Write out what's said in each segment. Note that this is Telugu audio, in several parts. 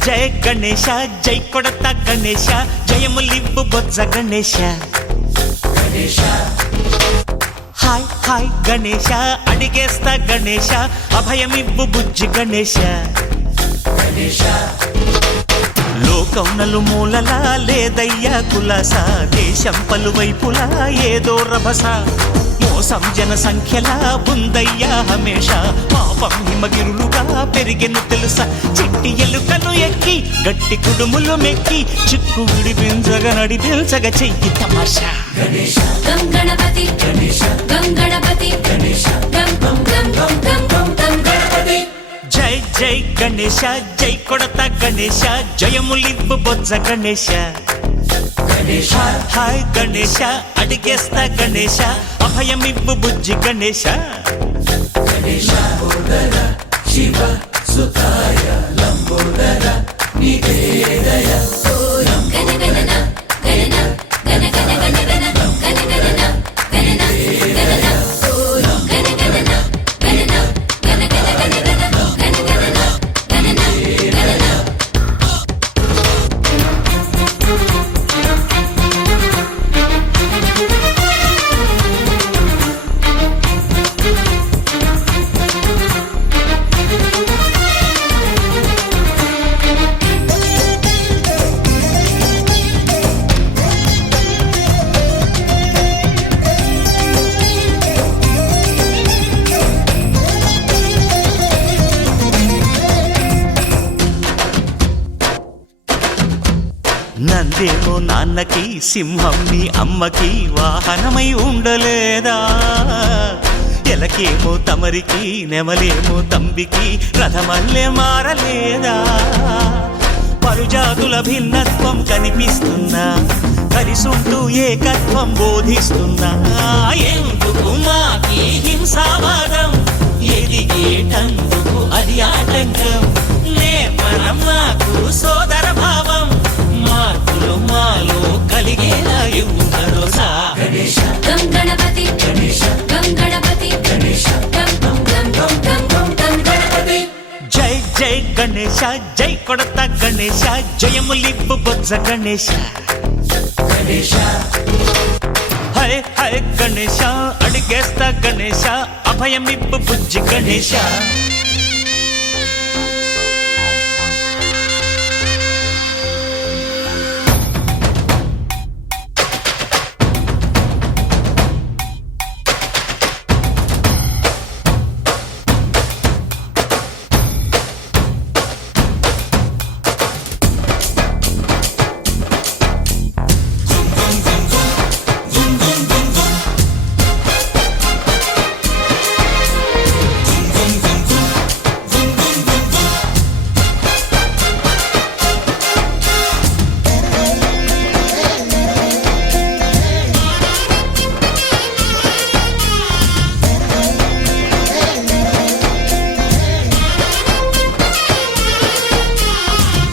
జయ గణేశ జై కొడత గణేశ జయములివ్వు బొజ్జ గణేశ హాయ్ హాయ్ గణేశ అడిగేస్తా గణేశ అభయమివ్వు బుజ్జి గణేశ లోకం నలుమూలలా లేదయ్యా కులాస దేశం పలువైపులా ఏదో రభస మోసం జన సంఖ్యలా ఉందయ్యా హమేష పాపం హిమగిరులుగా పెరిగెను తెలుసా చిట్టి ఎలుకలు ఎక్కి గట్టి కుడుములు మెక్కి చిక్కు విడిపించగా నడిపించగా చెయ్యి తమాషా గం గణపతి గం గణపతి గం గం గం గం గం గం గం గణపతి జై జై గణేశ జై కొడత గణేశ జయములివ్వు బొజ్జ గణేశ హాయ్ గణేశ అడిగేస్తా గణేశ అభయమివ్వు బుజ్జి గణేశ శివ సుతాయ లంబోదర నివేదయ గణ గణన గణన గణ గణ గణ గణ గణ గణన గణన గణన గణ గణన గణన గణ గణ గణ గణ గణ గణన గణన గణన నందేమో నాన్నకి సింహం నీ అమ్మకి వాహనమై ఉండలేదా ఎలకేమో తమరికి నెమలేమో తంబికి రథమల్లే మారలేదా పలుజాతుల భిన్నత్వం కనిపిస్తున్నా కలిసుంటూ ఏకత్వం బోధిస్తున్నా ఎందుకు మాకి హింసావాదం ఎదిగేటందుకు అది ఆటంకం నేపరం మాకు సోదర భావం మార్పులు మాలో కలిగేలా ఇవ్వు భరోసా గం గణపతి గం గణపతి గం గం గం గం గం గం గం గణపతి జై జై గణేశ జై కొడత గణేశ జయములివ్వు బొజ్జ గణేశ హై హై గణేశ అడిగేస్తా గణేశ అభయమివ్వు బుజ్జి గణేశ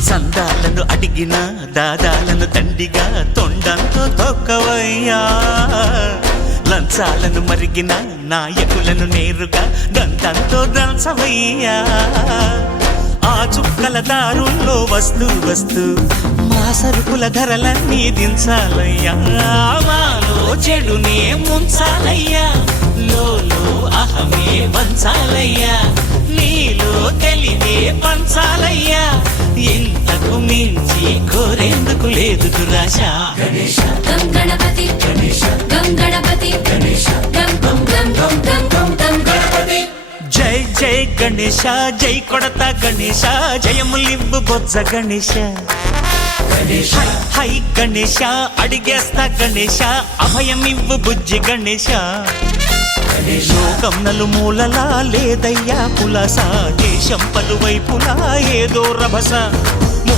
సందాలను అడిగిన దాదాలను దండిగా తొండంతో తొక్కవయ్యా లంచాలను మరిగిన నాయకులను నేరుగా దంతంతో దంచవయ్యా ఆ చుక్కల దారుల్లో వస్తూ వస్తూ మా సరుకుల ధరలన్నీ దించాలయ్యా మాలో చెడునే ముంచాలయ్యా లోలో అహమే వంచాలయ్యా నీలో తెలివే పంచాలయ్యా ఇంతకు మించి కోరేందుకు లేదు దురాశ గం గణపతి గం గణపతి గం గం గం గం గం గం గం గణపతి జై జై గణేశ జై కొడత గణేశ జయములివ్వు బొజ్జ గణేశ హై హై గణేశ అడిగేస్తా గణేశ అభయమివ్వు బుజ్జి గణేశ లోకం నలుమూలలా లేదయ్యా కులాస దేశం పలువైపులా ఏదో రభస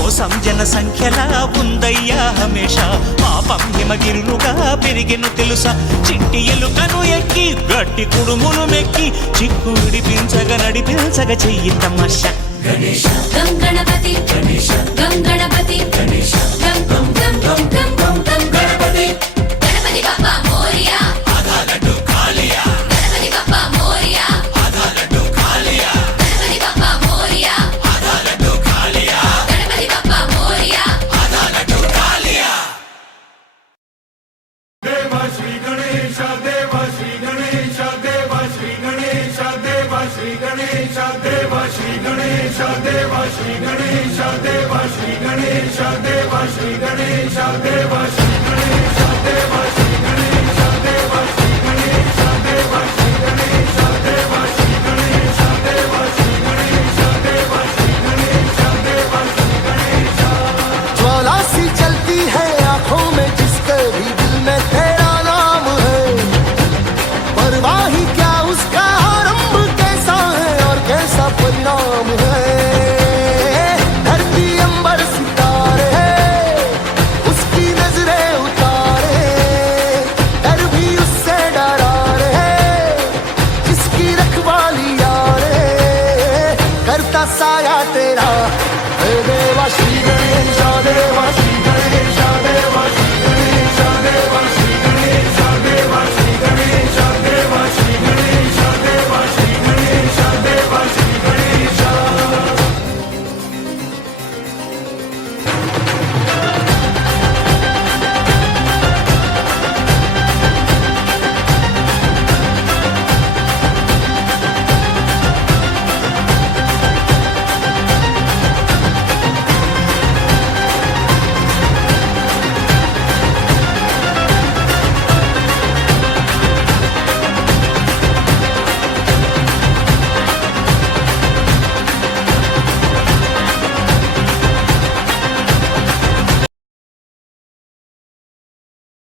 మోసం జన సంఖ్యలా ఉందయ్యా హమేష పాపం హిమగిరులుగా పెరిగెను తెలుసా చిట్టి ఎలుకను ఎక్కి గట్టి కుడుములు మెక్కి చిక్కు విడిపించగా నడిపించగా చెయ్యి తమాష గణేశ గం గణపతి గణేశ గం గణపతి గణేశ గం గం గం గం గం గం గం గణపతి గణపతి బప్పా మోరియా ఆధా లడ్డు కాలియా గణపతి బప్పా మోరియా ఆధా లడ్డు కాలియా గణపతి బప్పా మోరియా ఆధా లడ్డు కాలియా గణపతి బప్పా మోరియా ఆధా లడ్డు కాలియా దేవ శ్రీ గణేశ దేవ శ్రీ గణేశ దేవ శ్రీ గణేశ దేవ శ్రీ గణేశ దేవ శ్రీ గణేశ దేవ శ్రీ గణేశ దేవ శ్రీ గణేశ దేవ శ్రీ గణేశ దేవ శ్రీ గణేశ దేవ శ్రీ గణేశ దేవ శ్రీ గణేశ దేవ శ్రీ గణేశ దేవ శ్రీ గణేశ దేవ శ్రీ గణేశ దేవ శ్రీ గణేశ దేవ శ్రీ గణేశ ज्वाला सी चलती है आंखों में जिसके भी दिल में तेरा नाम है परवाही क्या